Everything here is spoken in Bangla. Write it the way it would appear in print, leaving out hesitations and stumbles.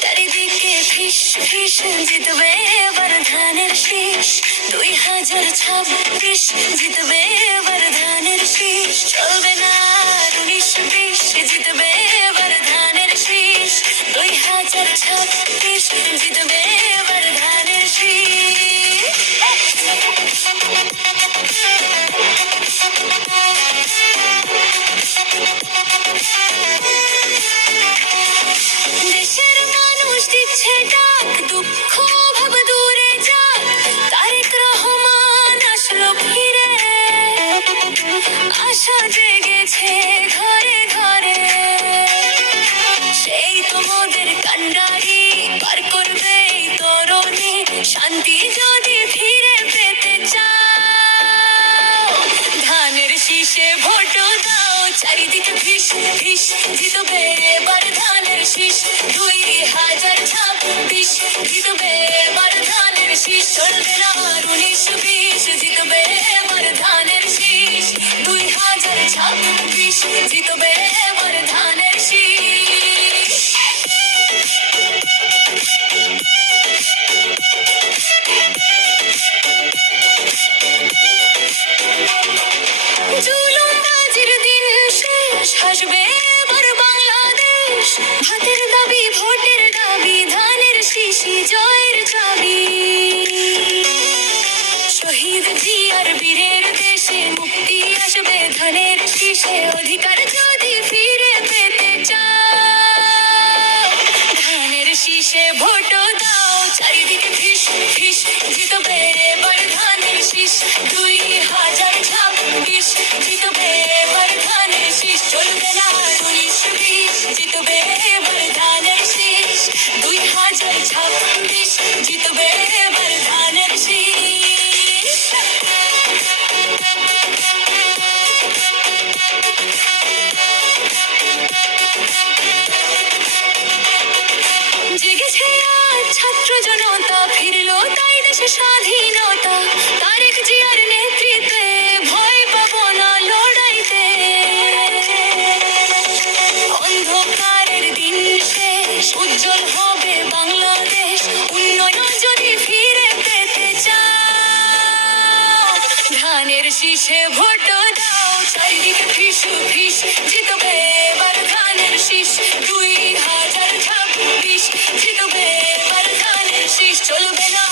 চারিদিকে ফিস ফিস জিতবে এবার ধানের শীষ, 2026 জিতবে এবার ধানের শীষ, চলবে না 19-20 জিতবে এবার ধানের শীষ, 2026 জিতবে এবার ধানের শীষ। দেশের মানুষ দিচ্ছে ডাক, দুঃখ ভাব দূরে যাক, তারেক রহমান আসলো ফিরে, আশা জেগেছে ঘরে ঘরে, সেই তোমাদের কান্ডারি পার করবে তরুণী, শান্তি যদি ফিরে পেতে চাও, ধানের শীষে ভোট দাও, চারিদিকে ফিস ফিস জিতবে এবার ধানের শীষ, 2026 জিতবে এবার ধানের শীষ, চলবে না 19-20 জিতবে এবার ধানের শীষ, 2026 জিতবে এবার ধানের শীষ। জুলুমবাজির দিন শেষ, হাসবে এবার বাংলাদেশ, ভাতের দাবি ভোটের দাবি, ধানের শীষই জয়ের চাবি, শহীদ জিয়ার বীরের দেশে মুক্তি আসবে ধানের শীষে, অধিকার যদি ফিরে পেতে চাও, ধানের শীষে ভোট দাও, চারিদিকে ফিস ফিস জিতবে এবার ধানের শীষ, 2026 জিতবে এবার ধানের শীষ, চলবে না 19-20 জিতবে এবার ধানের শীষ, 2026 জিতবে এবার ধানের শীষ। জেগেছে আজ ছাত্র জনতা, ফিরলো তাই দেশে স্বাধীনতা, তারেক জিয়ার নেতৃত্বে ভয় পাবো না লড়াইতে, অন্ধকারের দিন শেষ, উজ্জ্বল হবে বাংলাদেশ, উন্নয়ন যদি ফিরে পেতে চাও, ধানের শীষে ভোট দাও, চারিদিকে ফিস ফিস জিতবে এবার ধানের শীষ, 2026 জিতবে এবার ধানের শীষ, চলবে না